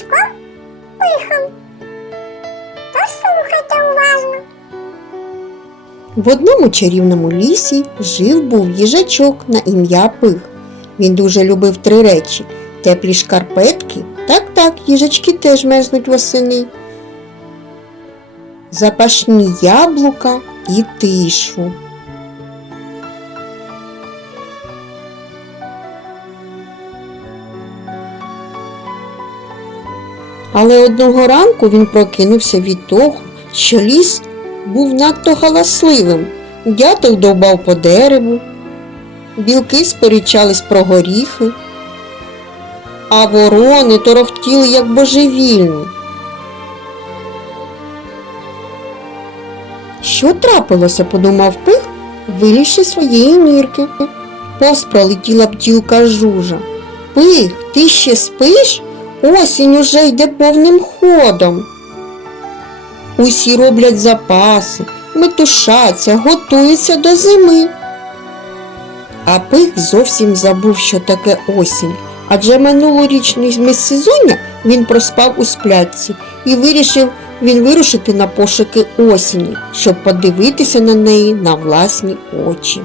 другом Пихом. Тож уважно. В одному чарівному лісі жив був їжачок на ім'я Пих. Він дуже любив три речі: теплі шкарпетки. Так, так, їжачки теж мерзнуть восени. Запашні яблука і тишу. Але одного ранку він прокинувся від того, що ліс був надто галасливим. Дятел довбав по дереву, білки сперечались про горіхи, а ворони торохтіли, як божевільні. Що трапилося, подумав пих, вилізши своєї нірки. Повз пролетіла бджілка жужа. Пих, ти ще спиш? Осінь уже йде повним ходом. Усі роблять запаси, метушаться, готуються до зими. А пих зовсім забув, що таке осінь, адже минулорічний міжсезоння він проспав у сплятці і вирішив він вирушити на пошуки осені, щоб подивитися на неї на власні очі.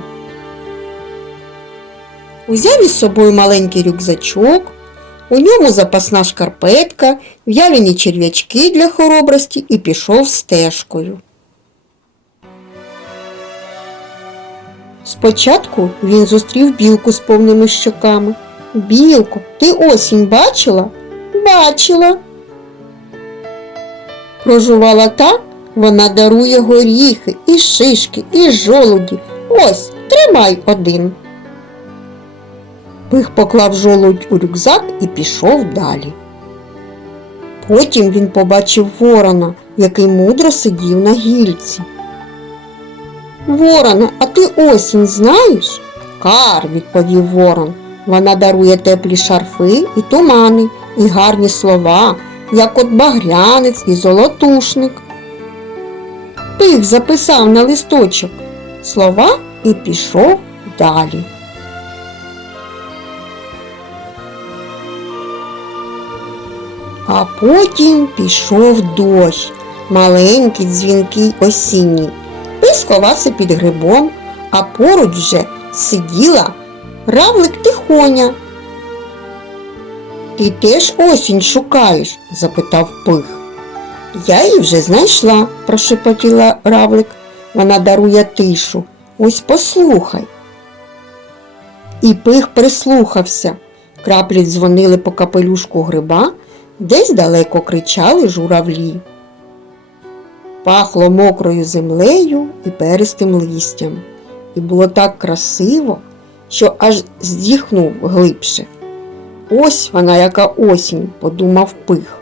Узяв із собою маленький рюкзачок, у ньому запасна шкарпетка, в'ялені черв'ячки для хоробрості і пішов стежкою. Спочатку він зустрів білку з повними щоками. Білко, ти осінь бачила? Бачила. Прожувала так, вона дарує горіхи, і шишки, і жолуді. Ось, тримай один. Пих поклав жолудь у рюкзак і пішов далі. Потім він побачив ворона, який мудро сидів на гільці. Ворона, а ти осінь знаєш? Кар, відповів ворон. Вона дарує теплі шарфи і тумани, і гарні слова, як от багрянець і золотушник. Пих записав на листочок слова і пішов далі. А потім пішов дощ, маленький, дзвінкий осінній. Пис сховався під грибом, а поруч вже сиділа равлик тихоня. Ти теж осінь шукаєш? запитав пих. Я її вже знайшла, прошепотіла равлик. Вона дарує тишу. Ось послухай. І пих прислухався. Краплі дзвонили по капелюшку гриба, десь далеко кричали журавлі. Пахло мокрою землею і перистим листям. І було так красиво, що аж здіхнув глибше. Ось вона, яка осінь, подумав пих.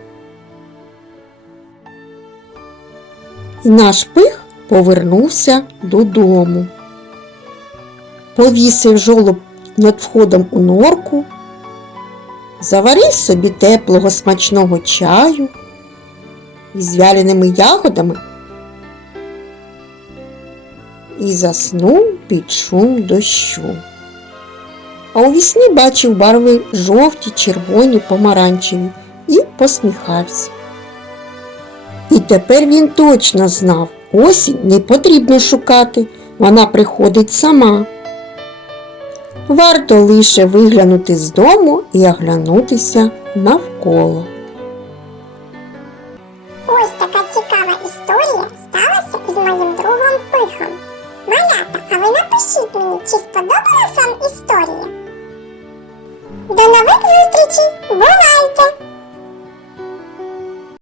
І наш пих повернувся додому. Повісив жолоб над входом у норку, заварив собі теплого смачного чаю із вяленими ягодами і заснув під шум дощу. А у вісні бачив барви жовті, червоні, помаранчеві і посміхався. І тепер він точно знав, осінь не потрібно шукати, вона приходить сама. Варто лише виглянути з дому і оглянутися навколо. Ось така цікава історія сталася із моїм другом Пихом. Малята, а ви напишіть мені, чи сподобалась вам історія? До нових зустрічей! Бувайте!